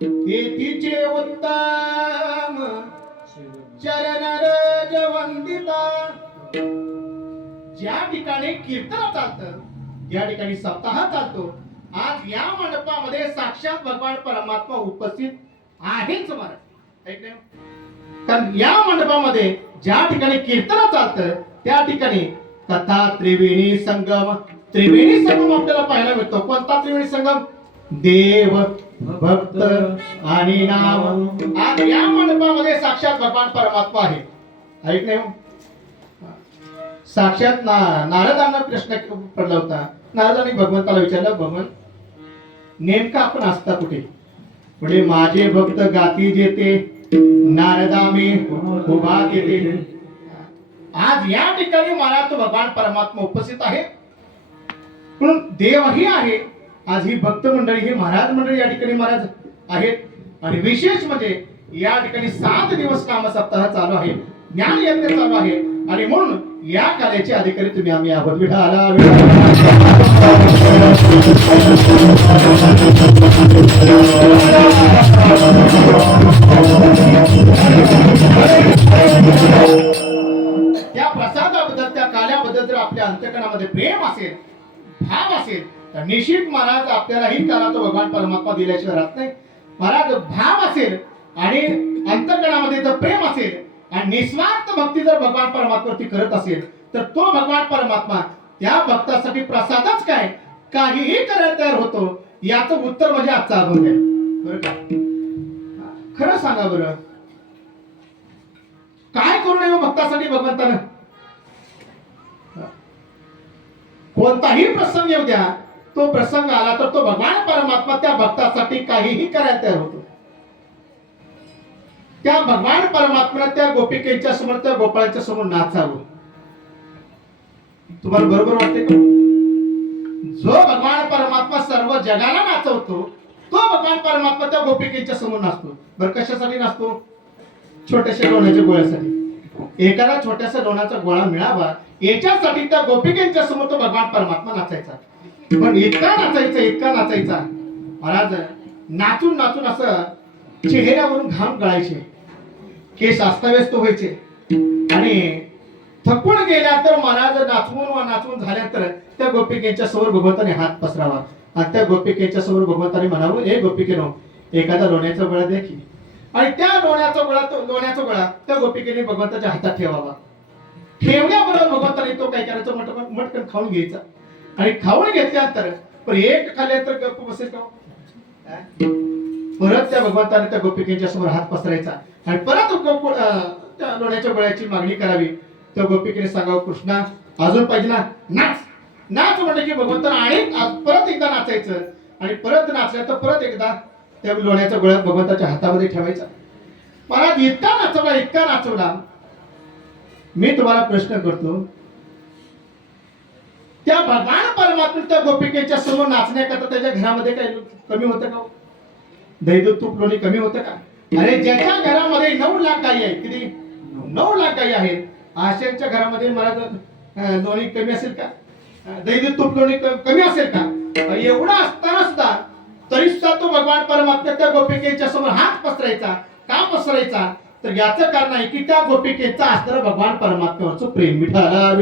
तिचे उत्तम चरण रज वंदिता. ज्या ठिकाणी कीर्तन चालतं, ज्या ठिकाणी सप्ताह चालतो, आज या मंडपामध्ये साक्षात भगवान परमात्मा उपस्थित आहेच महाराज. ऐकलं? कारण या मंडपामध्ये ज्या ठिकाणी कीर्तन चालतं त्या ठिकाणी कथा त्रिवेणी संगम, त्रिवेणी संगम आपल्याला पाहायला मिळतो. कोणता त्रिवेणी संगम? देव, भक्त आणि नाम. आज या मंडपामध्ये साक्षात भगवान परमात्मा आहे. ऐक नाही? साक्षात नारदांना प्रश्न पडला होता. नारदांनी भगवंताला विचारलं, भगवान नेमका आपण असता कुठे? पुढे माझे भक्त गाती जेते, नारदा मी उभा येते. आज या ठिकाणी मला तो भगवान परमात्मा उपस्थित आहे, पण देवही आहे. आज ही भक्त मंडळी, ही महाराज मंडळी या ठिकाणी महाराज आहेत. आणि विशेष म्हणजे या ठिकाणी 7 दिवस नाम सप्ताह चालू आहे, ज्ञान यज्ञ चालू आहे. आणि म्हणून या कार्याचे अधिकारी तुम्ही आम्ही आहोत. विठाला त्या प्रसादाबद्दल, त्या कार्याबद्दल जर आपल्या अंतःकरणामध्ये प्रेम असेल, भाव असेल, तर निश्चित महाराज आपल्यालाही त्याला तो भगवान परमात्मा दिल्याशिवाय राहत नाही. महाराज भाव असेल आणि अंतःकरणामध्ये जर प्रेम असेल आणि निस्वार्थ भक्ती जर भगवान परमात्म्यावरती करत असेल, तर तो भगवान परमात्मा त्या भक्तासाठी प्रसादच काय, काहीही करायला तयार होतो. याचं उत्तर म्हणजे आजचा अनुभव आहे. बरं का? खरं सांगा बरं, काय करू नये भक्तासाठी भगवंतानं? कोणताही प्रसंग येऊ द्या, तो प्रसंग आला तर तो भगवान परमात्मा त्या भक्तासाठी काहीही करायला तयार होतो. त्या भगवान परमात्म्याला त्या गोपिकेच्या समोर, त्या गोपाळाच्या समोर नाचावं. तुम्हाला बरोबर वाटते का? जो भगवान परमात्मा सर्व जगाला नाचवतो, तो भगवान परमात्मा त्या गोपिकेच्या समोर नाचतो. बरं कशासाठी नाचतो? छोट्याशा लोण्याच्या गोळ्यासाठी. एखादा छोट्याशा लोण्याचा गोळा मिळावा याच्यासाठी त्या गोपिकेच्या समोर तो भगवान परमात्मा नाचायचा. पण इतका नाचायचा, इतका नाचायचा महाराज, नाचून नाचून असं चेहऱ्यावरून घाम गळायचे, केस अस्ताव्यस्त व्हायचे. आणि थकून गेल्या तर महाराज नाचवून नाचवून झाल्यानंतर त्या गोपिकेच्या समोर भगवंताने हात पसरावा आणि त्या गोपिकेच्या समोर भगवंताने म्हणावं, हे गोपिकेनो, एखादा लोण्याचा गोळा द्या की. आणि त्या लोण्याचा गोळा त्या गोपिकेने भगवंताच्या हातात ठेवावा. ठेवल्याबरोबर भगवंताने तो काय करायचं, मटकन खाऊन घ्यायचा. आणि खाऊन घेतल्यानंतर पण एक खाल्ल्यानंतर गप्प बसेल का? परत त्या भगवंताने त्या गोपिकेच्या समोर हात पसरायचा आणि परत त्या लोण्याच्या गोळ्याची मागणी करावी. त्या गोपिकेने सांगावं, कृष्णा अजून पाहिजे ना, नाच. नाच म्हटलं की भगवंताने आणि परत एकदा नाचायचं. आणि परत नाचल्या तर परत एकदा त्या लोण्याचा गोळा भगवंताच्या हातामध्ये ठेवायचा. महाराज इतका नाचवला, इतका नाचवला. मी तुम्हाला प्रश्न करतो, त्या भगवान परमात्मा त्या गोपिकेच्या समोर नाचण्याकरता त्याच्या घरामध्ये काही कमी होतं का? दही दूध तूप लोणी कमी होतं का? अरे ज्याच्या घरामध्ये 9 लाख गायी आहेत, किती? 9 लाख गायी आहेत, अशांच्या घरामध्ये मला लोणी कमी असेल का? दही दूध तूप लोणी कमी असेल का? एवढा असताना सुद्धा तरी सुद्धा तो भगवान परमात्मा त्या गोपिकेच्या समोर हात पसरायचा. का पसरायचा? तर याचं कारण आहे की त्या गोपिकेचा असणारं भगवान परमात्म्यावरचं प्रेम. विठाला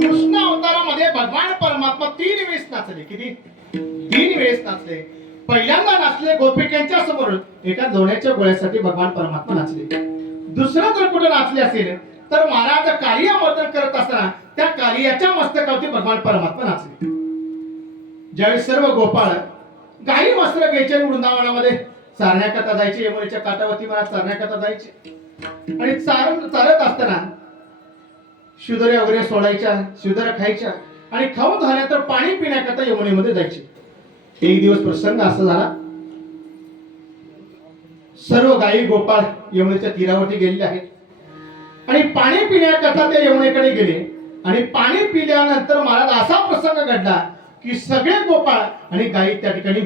कृष्ण अवतारामध्ये भगवान परमात्मा 3 वेळेस नाचले. किती? 3 वेळेस नाचले. पहिल्यांदा नाचले गोपिकेच्या समोर, एका लोण्याच्या गोळ्यासाठी भगवान परमात्मा नाचले. दुसरं जर कुठे नाचले असेल तर महाराज कालिया मर्दन करत असताना त्या कालियाच्या मस्तकावरती भगवान परमात्मा नाचले. ज्यावेळी सर्व गोपाळ गायी वस्त्र घ्यायचे, वृंदावनामध्ये चारण्याकरता जायचे, यमुनेच्या काठावरती महाराज चारण्याकरता जायचे. आणि चालत असताना शुदऱ्या वगैरे सोडायच्या, शुदऱ्या खायच्या आणि खाऊन झाल्यानंतर पाणी पिण्याकरता यमुनेमध्ये जायचे. एक दिवस प्रसंग असा झाला, सर्व गायी गोपाळ यमुनेच्या तीरावरती गेलेले आहेत आणि पाणी पिण्याकरता ते यमुनेकडे गेले. आणि पाणी पिल्यानंतर महाराज असा प्रसंग घडला की सगळे गोपाळ आणि गायी त्या ठिकाणी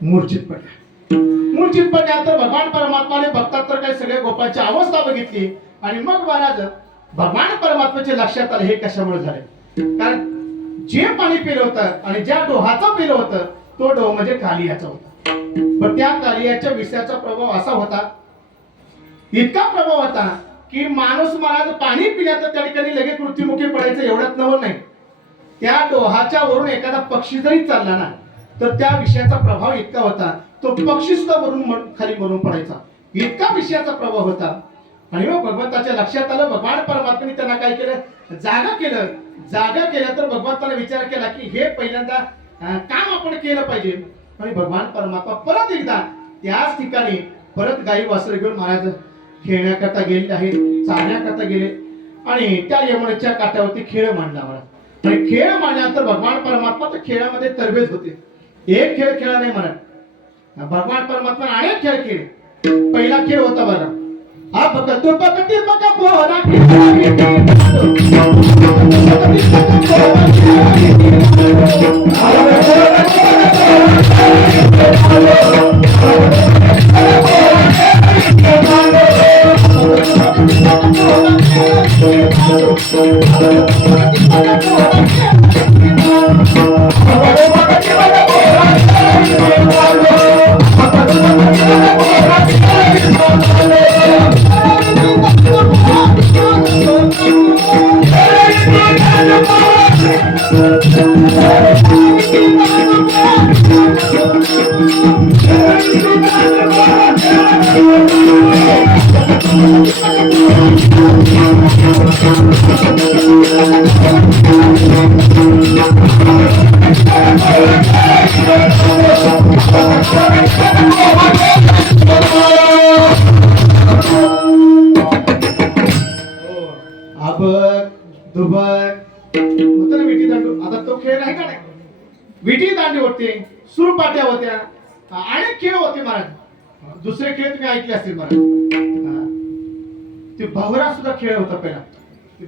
मूर्छित पडल्या. मूर्छित पडल्यानंतर भगवान परमात्माने बघतात तर काही सगळ्या गोपांची अवस्था बघितली आणि मग महाराज भगवान परमात्म्याच्या लक्षात आले हे कशामुळे झाले. कारण जे पाणी पिलं होतं आणि ज्या डोहाचं पिलं होतं तो डोह म्हणजे कालियाचा होता. पण त्या कालियाच्या विषयाचा प्रभाव असा होता, इतका प्रभाव होता की माणूस महाराज पाणी पिण्याचं त्या ठिकाणी लगेच मृत्युमुखी पडायचं एवढ्यात नवल नाही. त्या डोहाच्या वरून एखादा पक्षी जरी चालला ना तर त्या विषयाचा प्रभाव इतका होता तो पक्षी सुद्धा वरून खाली मरून पडायचा, इतका विषयाचा प्रभाव होता. आणि मग भगवंताच्या लक्षात आलं, भगवान परमात्म्याने त्यांना काय केलं, जागा केलं तर भगवंताने विचार केला की हे पहिल्यांदा काम आपण केलं पाहिजे. आणि भगवान परमात्मा परत एकदा त्याच ठिकाणी परत गाई वासर घेऊन महाराज खेळण्याकरता गेले आहेत, चालण्याकरता गेले आणि त्या यमुनेच्या काठावरती खेळ मांडला महाराज. आणि खेळ मांडल्यानंतर भगवान परमात्मा तर खेळामध्ये तरबेज होते. एक खेळ खेळा नाही म्हणत, भगवान परमात्मा अनेक खेळ खेळ. पहिला खेळ होता बघा, बघा पोरा विटी दांडू. आता तो खेळ आहे का नाही, विटी दांडी होते, सुरपाट्या होत्या, अनेक खेळ होते महाराज. दुसरे खेळ तुम्ही ऐकले असतील महाराज. ते भवरा सुद्धा खेळ होता पहिला.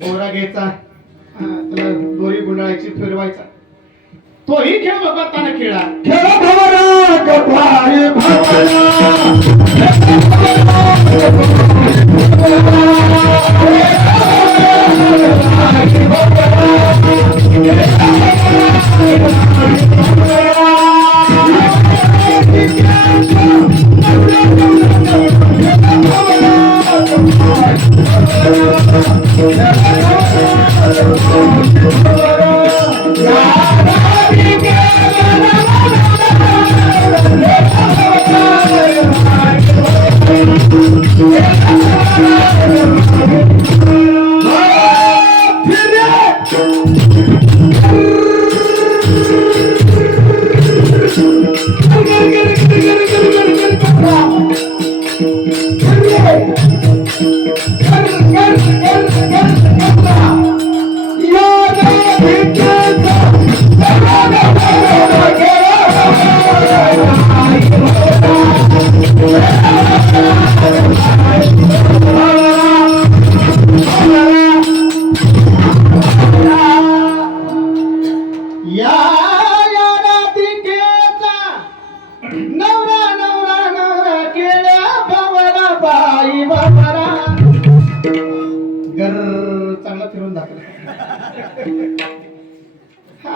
भवरा घ्यायचा, त्याला दोरी गुंडाळायची, फिरवायचा, तोही खेळ भगवंताने खेळा.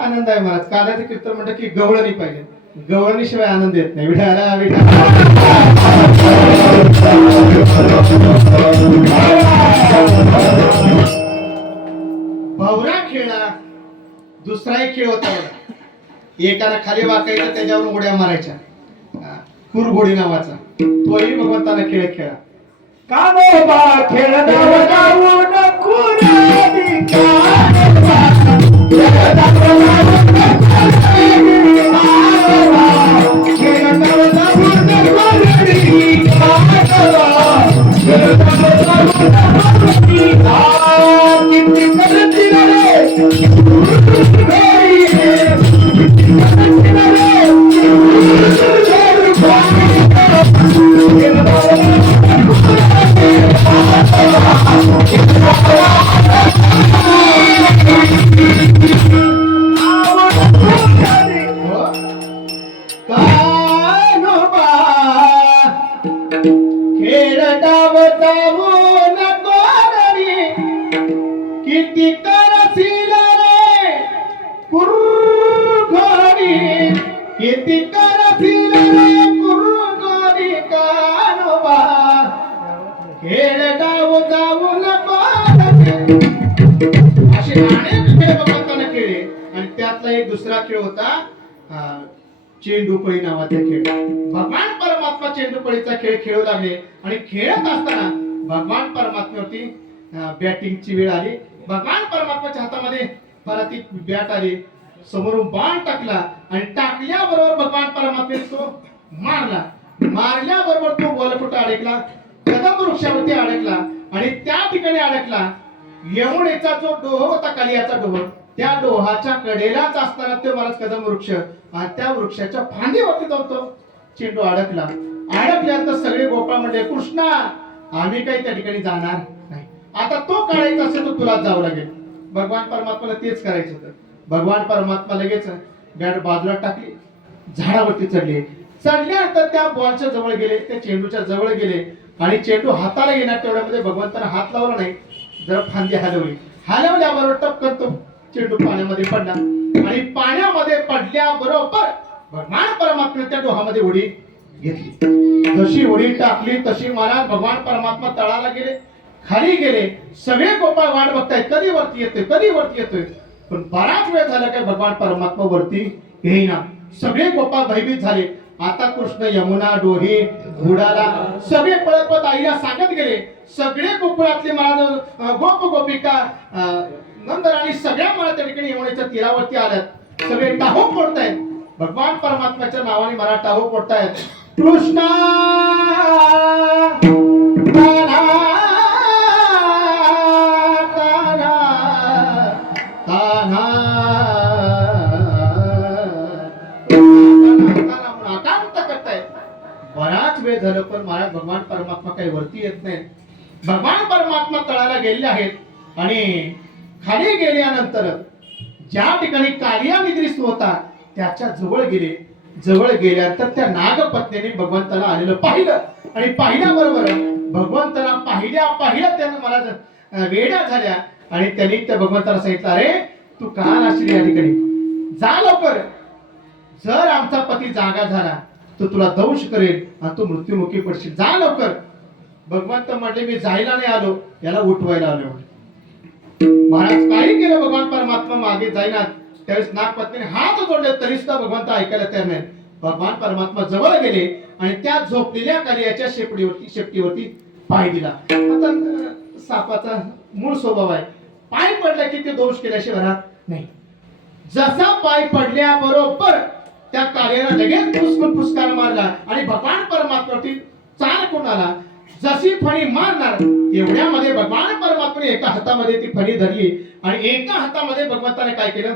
आनंद आहे महाराज. काल्याचं कीर्तन म्हणतं की गवळणी पाहिजे, गवळणीशिवाय आनंद येत नाही. विठाला विठा भवरा खेळा. दुसरा एक खेळ होता, एकाला खाली वाकायचं त्याच्यावर उड्या मारायच्या, कुरघोडी नावाचा, तोही भगवंताने खेळ खेळा. कामोबा खेळ जाऊ नको रे, किती करशील रे कुरघोडी, किती करशील रे कुरघोडी कानोबा, खेळ डाव जाऊ नको रे. असे अनेक खेळ भगवंताने खेळले आणि त्यातला एक दुसरा खेळ होता चेंडूपळी नावाचा खेळ. भगवान परमात्मा चेंडूपळीचा खेळ खेळू लागले आणि खेळत असताना भगवान परमात्म्यावरती बॅटिंगची वेळ आली. भगवान परमात्म्याच्या हातामध्ये परत एक बॅट आली, समोरून बाण टाकला आणि टाकल्याबरोबर भगवान परमात्म्याने तो मारला. मारल्याबरोबर तो बॉल कुठं अडकला, कदम वृक्षावरती अडकला आणि त्या ठिकाणी अडकला. यमुनेचा जो डोह होता, कालियाचा डोह, त्या डोहाच्या कडेलाच असताना तो महाराज कदम वृक्ष आणि त्या वृक्षाच्या फांदीवरती जाऊन तो चेंडू अडकला. अडकल्यानंतर सगळे गोपाळ म्हणले, कृष्णा आम्ही काही त्या ठिकाणी जाणार नाही, आता तो काढायचा असेल तर तुला जावं लागेल. भगवान परमात्माला तेच करायचं होतं. भगवान परमात्मा लगेच बॅट बाजूला टाकली, झाडावरती चढले. चढल्यानंतर त्या बॉलच्या जवळ गेले, त्या चेंडूच्या जवळ गेले आणि चेंडू हाताला येणार तेवढ्यामध्ये भगवंताने हात लावला नाही, जरा फांदी हलवली. हलवल्याबरोबर टपकन तो चेंडू पाण्यामध्ये पडला आणि पाण्यामध्ये पडल्याबरोबर भगवान परमात्मा त्या डोहामध्ये उडी घेतली. जशी उडी टाकली तशी महाराज भगवान परमात्मा तळाला गेले, खाली गेले. सगळे गोपाळ वाट बघतायत, कधी वरती येतोय, कधी वरती येतोय. पण बराच वेळ झाला काय भगवान परमात्मा वरती येईना. सगळे गोपाळ भयभीत झाले. आता कृष्ण यमुना डोही बुडाला सगळे पळत पळत आईला सांगत गेले. सगळे गोकुळातले महाराज गोप गोपिका नंदराणी सगळ्या मला त्या ठिकाणी यमुनेच्या तीरावरती आल्यात. सगळे टाहो फोडतायत, भगवान परमात्म्याच्या नावाने मला टाहो फोडतायत. कृष्णा बराच वेळ झालं पण महाराज भगवान परमात्मा काही वरती येत नाही. भगवान परमात्मा तळाला गेलेले आहेत आणि खाली गेल्यानंतर ज्या ठिकाणी कालिया निद्रिस्त होता त्याच्या जवळ गेले. जवळ गेल्यानंतर त्या नागपत्नीने भगवंताला आलेलं पाहिलं आणि पाहिल्याबरोबर भगवंताला पाहिल्या त्यानं मला वेड्या झाल्या आणि त्यांनी त्या भगवंताला सांगितलं, अरे तू का नाशील या ठिकाणी, जा लवकर, जर आमचा पती जागा झाला तर तुला दंश करेल आणि तू मृत्युमुखी पडशील, जा लवकर. भगवंत म्हटले, मी जायला नाही आलो, याला उठवायला आलो. महाराज काही केलं, भगवान परमात्मा मागे जाईना. त्यावेळेस नागपत्नीने हात जोडले तरी सुद्धा भगवंत ऐकायला तयार नाही. भगवान परमात्मा जवळ गेले आणि त्या झोपलेल्या कालियाच्या शेपटीवरती पाय दिला. आता सापाचा मूळ स्वभाव आहे, पाय पडला की ते दोष केल्याशिवाय राहत नाही. जसा पाय पडल्याबरोबर त्या कालियाला लगेच फुसकार मारला आणि भगवान परमात्म्यावरती चाल करून आला. जशी फणी मारणार तेवढ्यामध्ये भगवान परमात्म्याने एका हातामध्ये ती फणी धरली आणि एका हातामध्ये भगवंताने काय केलं,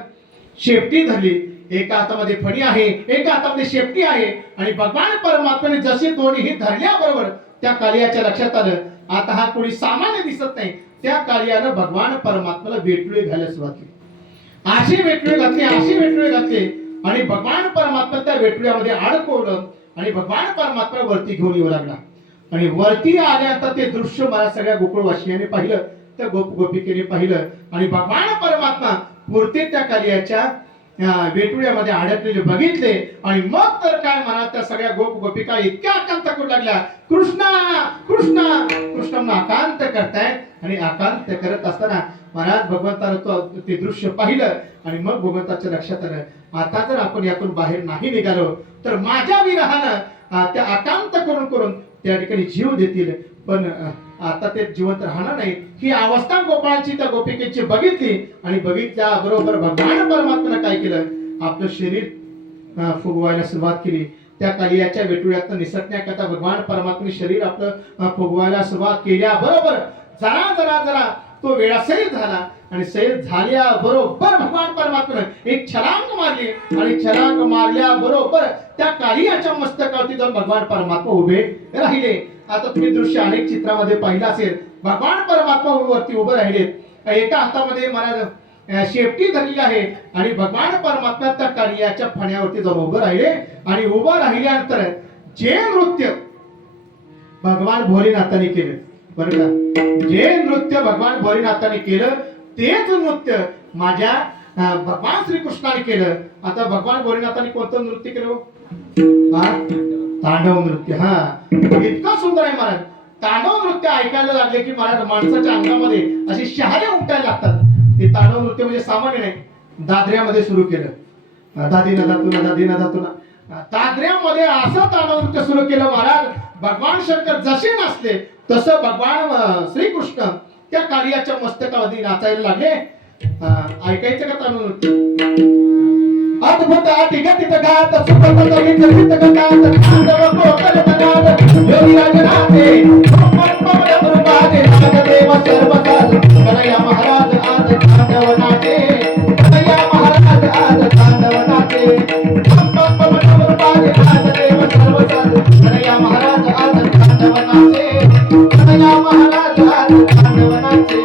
शेपटी धरली. एका हातामध्ये फणी आहे, एका हातामध्ये शेपटी आहे आणि भगवान परमात्म्याने जसे दोन्ही धरल्याबरोबर त्या कालियाच्या लक्षात आलं, आता हा कोणी सामान्य दिसत नाही. त्या कालियानं भगवान परमात्म्याला वेटुळे घालायला सुरुवात केली. अशी वेटुळे घातले आणि भगवान परमात्मा त्या वेटुळ्यामध्ये अडकवलं आणि भगवान परमात्मा वरती घेऊन येऊ लागला. आणि वरती आल्यानंतर ते दृश्य मला सगळ्या गोकुळवासियांनी पाहिलं, त्या गोपिकेने पाहिलं आणि भगवान परमात्मा मूर्ती त्या कालियाच्या वेटुळ्यामध्ये अडकलेले बघितले. आणि मग तर काय म्हणा, त्या सगळ्या गोपिका इतक्या आकांत करू लागल्या, कृष्णा कृष्णा कृष्ण आकांत करतायत. आणि आकांत करत असताना महाराज भगवंतानं ते दृश्य पाहिलं आणि मग भगवंताच्या लक्षात आलं, आता जर आपण यातून बाहेर नाही निघालो तर माझ्या विरहानं त्या आकांत करून त्या ठिकाणी जीव देतील, पण आता ते जिवंत राहणार नाही. ही अवस्था गोपाळांची त्या गोपिकेची बघितली आणि बघितल्या बरोबर भगवान परमात्म्याने काय केलं, आपलं शरीर फुगवायला सुरुवात केली. त्या कालियाच्या वेटुळ्यातून निसटण्याकरता भगवान परमात्म्याने शरीर आपलं फुगवायला सुरुवात केल्याबरोबर जरा तो वेळा सैल झाला आणि सैल झाल्याबरोबर भगवान परमात्म्याने एक छलांग मारली आणि छलांग मारल्याबरोबर त्या कालियाच्या मस्तकावरती जाऊन भगवान परमात्मा उभे राहिले. आता तुम्ही दृश्य अनेक चित्रामध्ये पाहिलं असेल, भगवान परमात्मा वरती उभे राहिले, एका हातामध्ये महाराज शेपटी धरली आहे आणि भगवान परमात्मा त्या कालियाच्या फण्यावरती जाऊन उभे राहिले. आणि उभं राहिल्यानंतर जे नृत्य भगवान भोलेनाथाने केलं बरं का. जे नृत्य भगवान भोलेनाथाने केलं तेच नृत्य माझ्या भगवान श्रीकृष्णाने केलं. आता भगवान भोलेनाथाने कोणतं नृत्य केलं? तांडव नृत्य. हा, इतकं सुंदर आहे महाराज. तांडव नृत्य ऐकायला लागले की महाराज माणसाच्या अंगामध्ये अशी शहारे उमटायला लागतात. ते तांडव नृत्य म्हणजे सामान्य नाही. दादऱ्यामध्ये सुरू केलं, दादी ना दातुना दादी ना दातुना. दादऱ्यामध्ये असं तांडव नृत्य सुरू केलं महाराज. भगवान शंकर जसे नाचले तसं भगवान श्रीकृष्ण त्या कालियाच्या मस्तकावरती नाचायला लागले. ऐकायचं का तांडव नृत्य? अद्भुत अतिगतित गात सुखपद विचलित गात तांडव कोकल गात योगीराज नाचे रूपाचे नागदेव सर्वकाल. कन्हैया महाराज आज तांडव नाचे, कन्हैया महाराज आज तांडव नाचे. रूपाचे नागदेव सर्वकाल. कन्हैया महाराज आज तांडव नाचे, कन्हैया महाराज आज तांडव नाचे.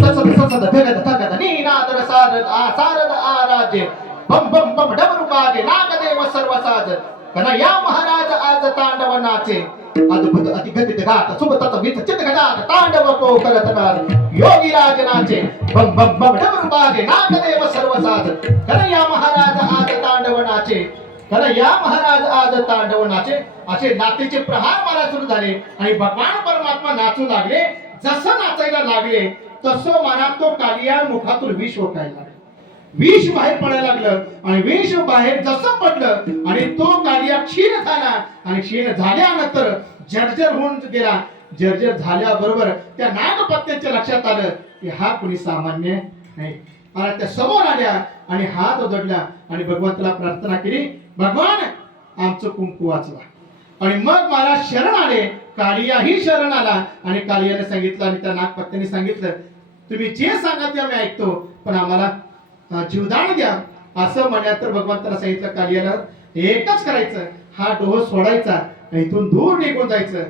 ससद धगद धगद नीनाद सारद सारद आराजे बम बम बम डमरू बाजे नागदेव सर्व साज. कन्हैया महाराज आज तांडव नाचे. अद्भुत अतिगतित गात सुबतत विचित गदात तांडव को करत नाद योगीराज नाचे. बम बम बम डमरू बाजे नागदेव सर्व साज. कन्हैया महाराज आज तांडव नाचे, कन्हैया महाराज आज तांडव नाचे. असे नातेचे प्रहार मला सुरू झाले आणि भगवान परमात्मा नाचू लागले. जसं नाचायला लागले तसं मनात तो कालिया मुखातून विष ओकायला लागला. विष बाहेर पडायला लागलं आणि विष बाहेर जसं पडलं आणि तो कालिया क्षीण झाला आणि क्षीण झाल्यानंतर जर्जर होऊन गेला. जर्जर झाल्याबरोबर त्या नागपत्नीच्या लक्षात आलं की हा कोणी सामान्य नाही. आणि त्या समोर आल्या आणि हात जोडला आणि भगवंताला प्रार्थना केली, भगवान आमचं कुंकू वाचवा. आणि मग मला शरण आले. कालियाही शरण आला आणि कालियाने सांगितलं आणि त्या नागपत्नीने सांगितलं, तुम्ही जे सांगा ते आम्ही ऐकतो, पण आम्हाला जीवदान द्या. असं म्हणल्यानंतर भगवंताला सांगितलं कालियाला एकच करायचं, हा डोह सोडायचा आणि इथून दूर निघून जायचं.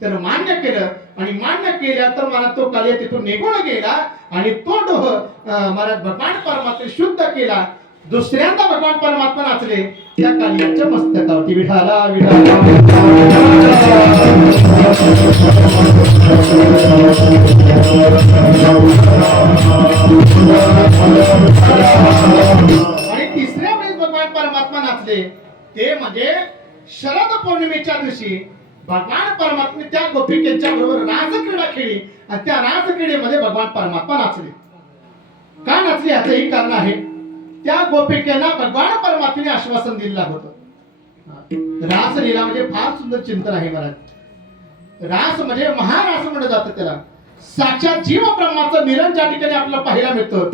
त्यानं मान्य केलं आणि मान्य केल्यानंतर मला तो कालिया तिथून निघून गेला आणि तो डोह महाराज भगवान परमात्मा शुद्ध केला. दुसऱ्यांदा भगवान परमात्मा नाचले त्या कालियाच्या मस्तकावरती. विठाला विठाला. आणि तिसऱ्या वेळेस भगवान परमात्मा नाचले ते म्हणजे शरद पौर्णिमेच्या दिवशी भगवान परमात्मा त्या गोपिकेच्या बरोबर रासक्रीडा खेळली आणि त्या रासक्रीडेमध्ये भगवान परमात्मा नाचले. का नाचले याचंही कारण आहे. त्या गोपिकेला भगवान परमात्म्याने आश्वासन दिलेलं होतं. रासलीला म्हणजे फार सुंदर चिंतन आहे महाराज. रास म्हणजे महारास म्हणलं जातं त्याला. साक्षात जीव ब्रह्माचं मिलन ज्या ठिकाणी आपल्याला पाहायला मिळतं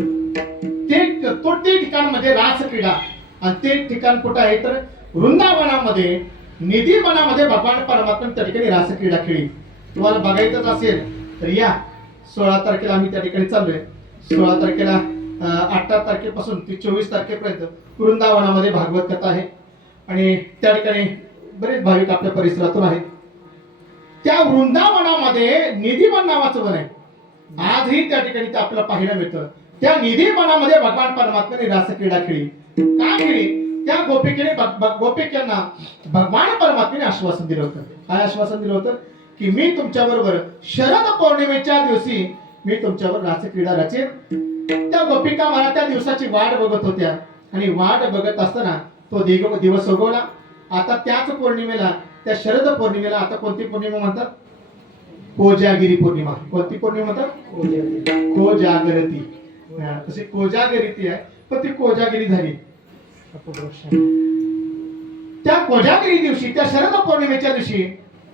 ते ठिकाण म्हणजे रास क्रीडा. आणि ते ठिकाण कुठं आहे तर वृंदावनामध्ये निधी वनामध्ये भगवान परमात्मा त्या ठिकाणी रास क्रीडा खेळली. तुम्हाला बघायचंच असेल तर या 16 तारखेला आम्ही त्या ठिकाणी चाललोय. 16 तारखेला 18 तारखेपासून ते 24 तारखेपर्यंत वृंदावनामध्ये भागवत कथा आहे आणि त्या ठिकाणी बरेच भाविक आपल्या परिसरातून आहेत. त्या वृंदावनामध्ये निधीवन नावाचं वन आहे. आजही त्या ठिकाणी ते आपल्याला पाहायला मिळतं. त्या निधीवनामध्ये भगवान परमात्म्याने रासक्रीडा खेळली. का खेळली? त्या गोपिकांना भगवान परमात्म्याने आश्वासन दिलं होतं. काय आश्वासन दिलं होतं? की मी तुमच्या बरोबर शरद पौर्णिमेच्या दिवशी मी तुमच्यावर रासक्रीडा रचेन. त्या गोपिका मला त्या दिवसाची वाट बघत होत्या आणि वाट बघत असताना तो दिवस उगवला. आता त्याच पौर्णिमेला, त्या शरद पौर्णिमेला, आता कोणती पौर्णिमा म्हणतात? कोजागिरी पौर्णिमा. कोणती पौर्णिमा म्हणतात? कोजागरती. तशी कोजागरीती आहे पण ती कोजागिरी झाली. त्या कोजागिरी दिवशी, त्या शरद पौर्णिमेच्या दिवशी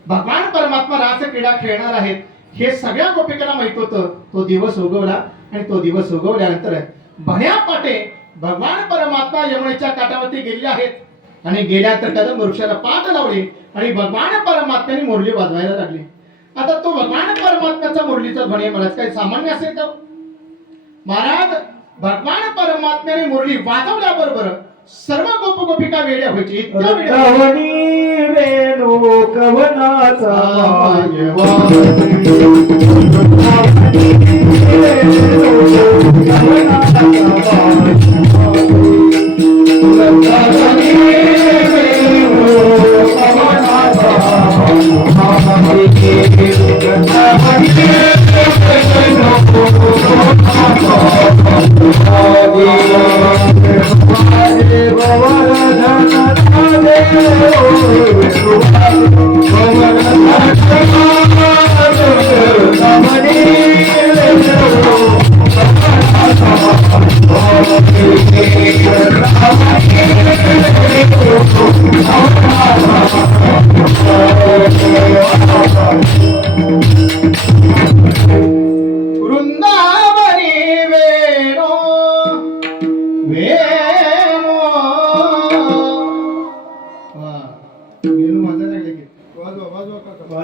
भगवान परमात्मा रास क्रीडा खेळणार आहेत हे सगळ्या गोपिकांना माहित होतं. तो दिवस उगवला आणि तो दिवस उगवल्यानंतर भण्यापाटे भगवान परमात्मा यमुनेच्या काठावरती गेलेले आहेत आणि गेल्यानंतर कदम वृक्षाला पाठ लावले आणि भगवान परमात्म्याने मुरली वाजवायला लागली. आता तो भगवान परमात्म्याचा मुरलीचा ध्वनी महाराज काही सामान्य असेल का महाराज? भगवान परमात्म्याने मुरली वाजवल्याबरोबर सर्व गोपिका वेड्या व्हायची. इतक्या वेणू कवनाचा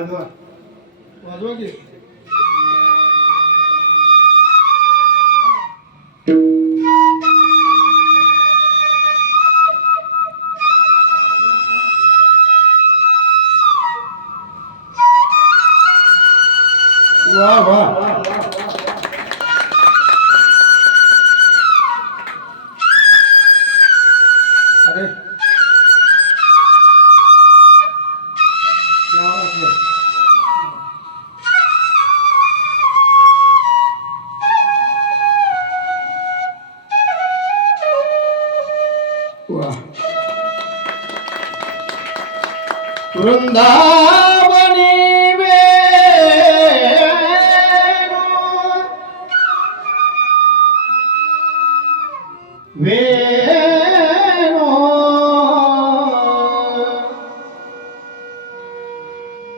वाजवा वाजवा की वाह वाह अरे क्या बात है वाह वृंदावनी वेणु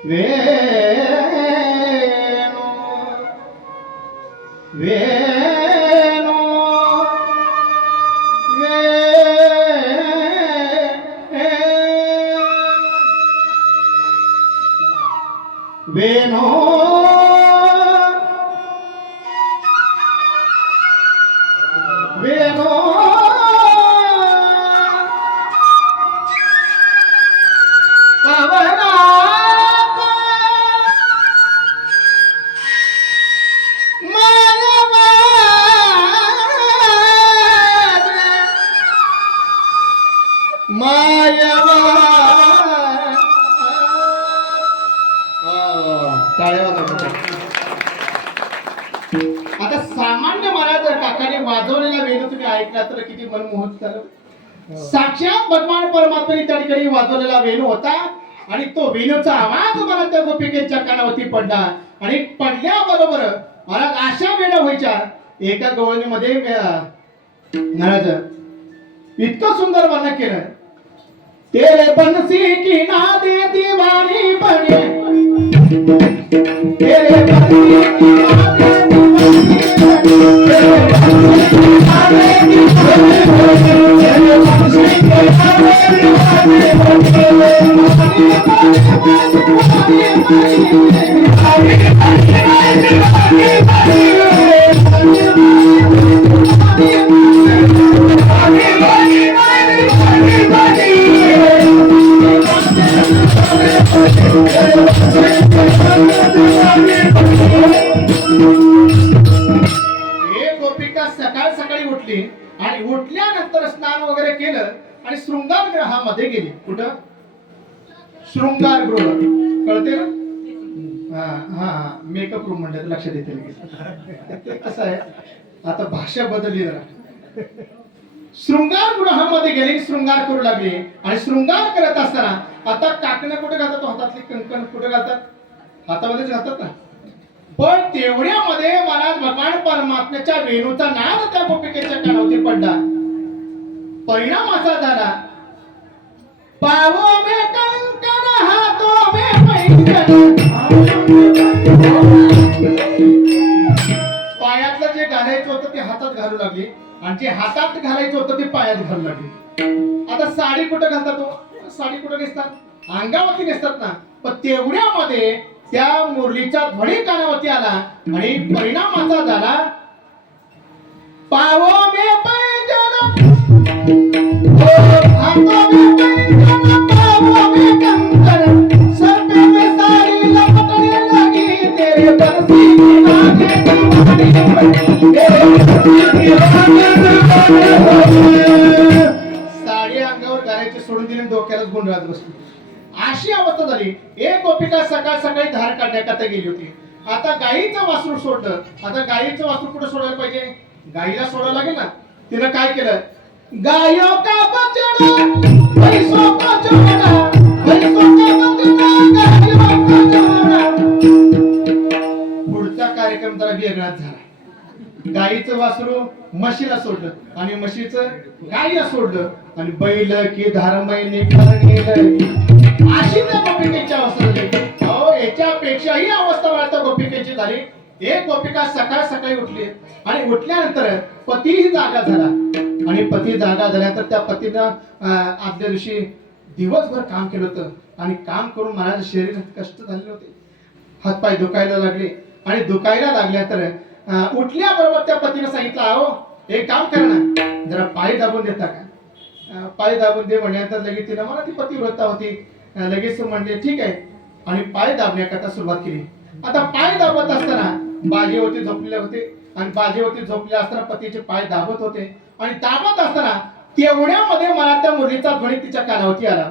वेणु वेणु वेणु वेणु आता सामान्य महाराज काकाने वाजवलेला वेणू तुम्ही ऐकला तर किती मनमोहक झालं. साक्षात भगवान परमात्म्याने त्या ठिकाणी वाजवलेला वेणू होता आणि तो वेणूचा आवाज मला त्या गोपिकेच्या कानावरती पडला आणि पडल्याबरोबर महाराज अशा वेळा व्हायच्या एका गवळणीमध्ये महाराज इतकं सुंदर वर्णन केलं. तेरे बंसी की नादे दीवानी बने तेरे बंसी की नादे सकाळ सकाळी उठली आणि उठल्यानंतर स्नान वगैरे केलं आणि शृंगार गृहामध्ये गेली. कुठं? शृंगार गृह कळते ना? हा मेकअप रूम म्हणलं लक्षात येते. कसं आहे आता भाषा बदलली जरा. शृंगार गृहामध्ये गेली, शृंगार करू लागली आणि शृंगार करत असताना आता काकणं कुठे घालतात? हातातली कंकण कुठे घालतात? हातामध्येच घालतात ना. पण तेवढ्यामध्ये मला भगवान परमात्म्याच्या वेणूचा नाद त्या गोपिकेच्या कानावरती पडला. परिणाम असा झाला, पावो में कंकण हाथों में पैंजण. पायातलं जे घालायचं होतं ते हातात घालू लागली आणि जे हातात घालायचं होतं ते पायात घालू लागली. आता साडी कुठं घालतात? साडी कुठं नेसतात? अंगावरती नेसतात ना. पण तेवढ्यामध्ये त्या मुरलीचा ध्वनी कानावरती आला आणि परिणाम असा झाला, पावो में पैंजण हाथों में पैंजण पावो में कंकण सर पे में साड़ी लपटने लगी तेरे बरसी की नादे दीवानी साडी अंगावर घालायची सोडून दिली, डोक्यालाच गुंडाळत बसली. अशी अवस्था झाली. एक गोपिका सकाळ सकाळी धार काढण्याकरता गेली होती. आता गाईचं वासरू सोडलं. आता गाईचं वासरू कुठे सोडायला पाहिजे? गाईला सोडायला लागेल ना. तिनं काय केलं? गायो का बछड़ा भैंसों का जोड़ा भैंसों का बछड़ा गायों का जोड़ा. पुढचा कार्यक्रम जरा वेगळाच झाला. गाईचं वासरू म्हशीला सोडलं आणि म्हशीचं गाईला सोडलं आणि बैल की धारमयने अशी त्या गोपिकेची अवस्था झाली. अहो याच्यापेक्षाही अवस्था मला त्या गोपिकेची झाली. एक गोपिका सकाळ सकाळी उठली आणि उठल्यानंतर पतीही जागा झाला आणि पती जागा झाल्यानंतर त्या पतीनं आदल्या दिवशी दिवसभर काम केलं होतं आणि काम करून माझ्या शरीरात कष्ट झालेले होते. हातपाय दुखायला लागले आणि दुखायला लागल्या तर उठल्याबरोबर त्या पतीने सांगितलं, अहो एक काम करा ना, जरा पाय दाबून देता का? पाय दाबून दे म्हणल्यानंतर लगेच तिला, मला ती पतिव्रता होती, लगेच म्हणले ठीक आहे आणि पाय दाबण्याकरता सुरुवात केली. आता पाय दाबत असताना बाजेवरती झोपलेले होते आणि बाजेवरती झोपले असताना पतीचे पाय दाबत होते आणि दाबत असताना तेवढ्यामध्ये मला त्या मुलीचा ध्वनी तिच्या कानावरती आला.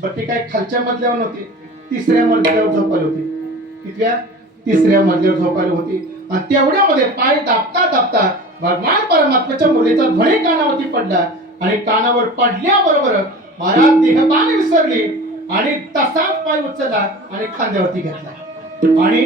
बरं ती काय खालच्या मजल्यावर नव्हती, तिसऱ्या मजल्यावर झोपायला होती. कितव्या? तिसऱ्या मजल्यावर झोपायला होती आणि तेवढ्यामध्ये पाय दाबता दाबता भगवान परमात्म्याच्या मुलीचा ध्वनी कानावरती पडला आणि कानावर पडल्याबरोबर मला देहभान विसरली आणि तसाच पाय उचलला आणि खांद्यावरती घेतला आणि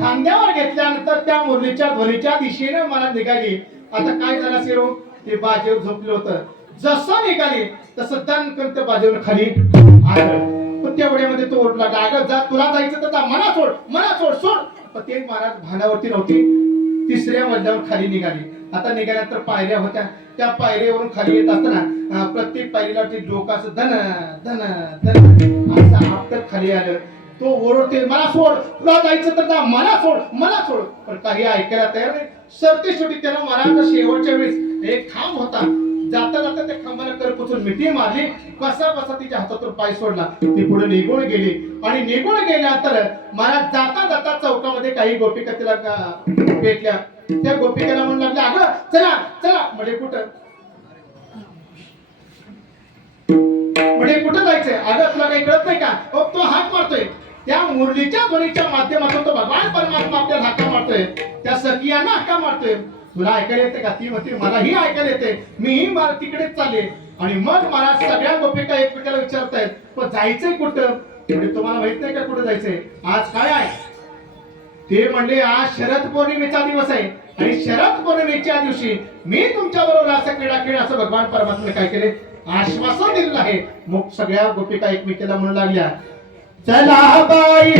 खांद्यावर घेतल्यानंतर त्या मुरलीच्या ध्वनीच्या दिशेने मला निघाली. आता काय झालं असेल, ते बाजेवर झोपलं होतं, जसं निघाली तसं दणकन त्या बाजेवर खाली आलं. पण तेवढ्यामध्ये तो ओरडला, अगं जा, तुला जायचं तर मला सोड, मला सोड सोड. पण ते महाराज भानावरती नव्हती, तिसऱ्या मजल्यावर खाली निघाली. आता निघाल्यानंतर पायऱ्या होत्या, त्या पायऱ्यावरून खाली येत असताना प्रत्येक पायरीला ते डोकं असं धन धन धन असं आपटत खाली आलं. तो ओरडते, मला सोड, तुला जायचं तर जा, मला सोड, मला सोड. पण काही ऐकायला तयार नाही. सरते शेवटी त्याला महाराज शेवटच्या वेळेस एक खांब होता, जाता जाता त्या खांबाला करपुसून मिठी मारली, कसा बसा तिच्या हातातून पाय सोडला. ती पुढे निघून गेली आणि निघून गेल्यानंतर महाराज जाता जाता चौकामध्ये काही गोपिका तिला भेटल्या. त्या गोपिकेला म्हणू लागल्या, अगं चला चला. म्हणजे कुठं? म्हणजे कुठं जायचंय? अगं तुला काही कळत नाही का? तो हाक मारतोय, त्या मुरलीच्या ध्वनीच्या माध्यमातून तो भगवान परमात्मा आपल्याला हाका मारतोय, त्या सखियांना हाका मारतोय. तुला ऐकायला येते का? ती म्हणते, मलाही ऐकायला येते, मीही मला तिकडेच चालले. आणि मग मला सगळ्या गोपिका एकमेकाला विचारतायत, पण जायचंय कुठं? म्हणजे तुम्हाला माहित नाही का कुठं जायचंय? आज काय आहे? ते म्हणले, आज शरद पौर्णिमेचा दिवस आहे आणि शरद पौर्णिमेच्या दिवशी मी तुमच्या बरोबर असं क्रीडा खेळ, असं भगवान परमात्म्याने काय केले, आश्वासन दिलेलं आहे. मग सगळ्या गोपिका एकमेकाला म्हणू लागल्या, चला बाई,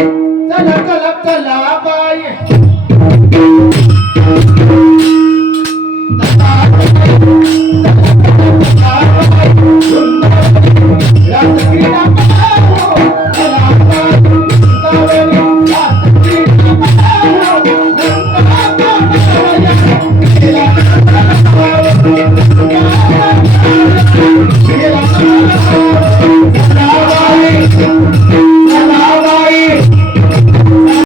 चला चला चला बाई,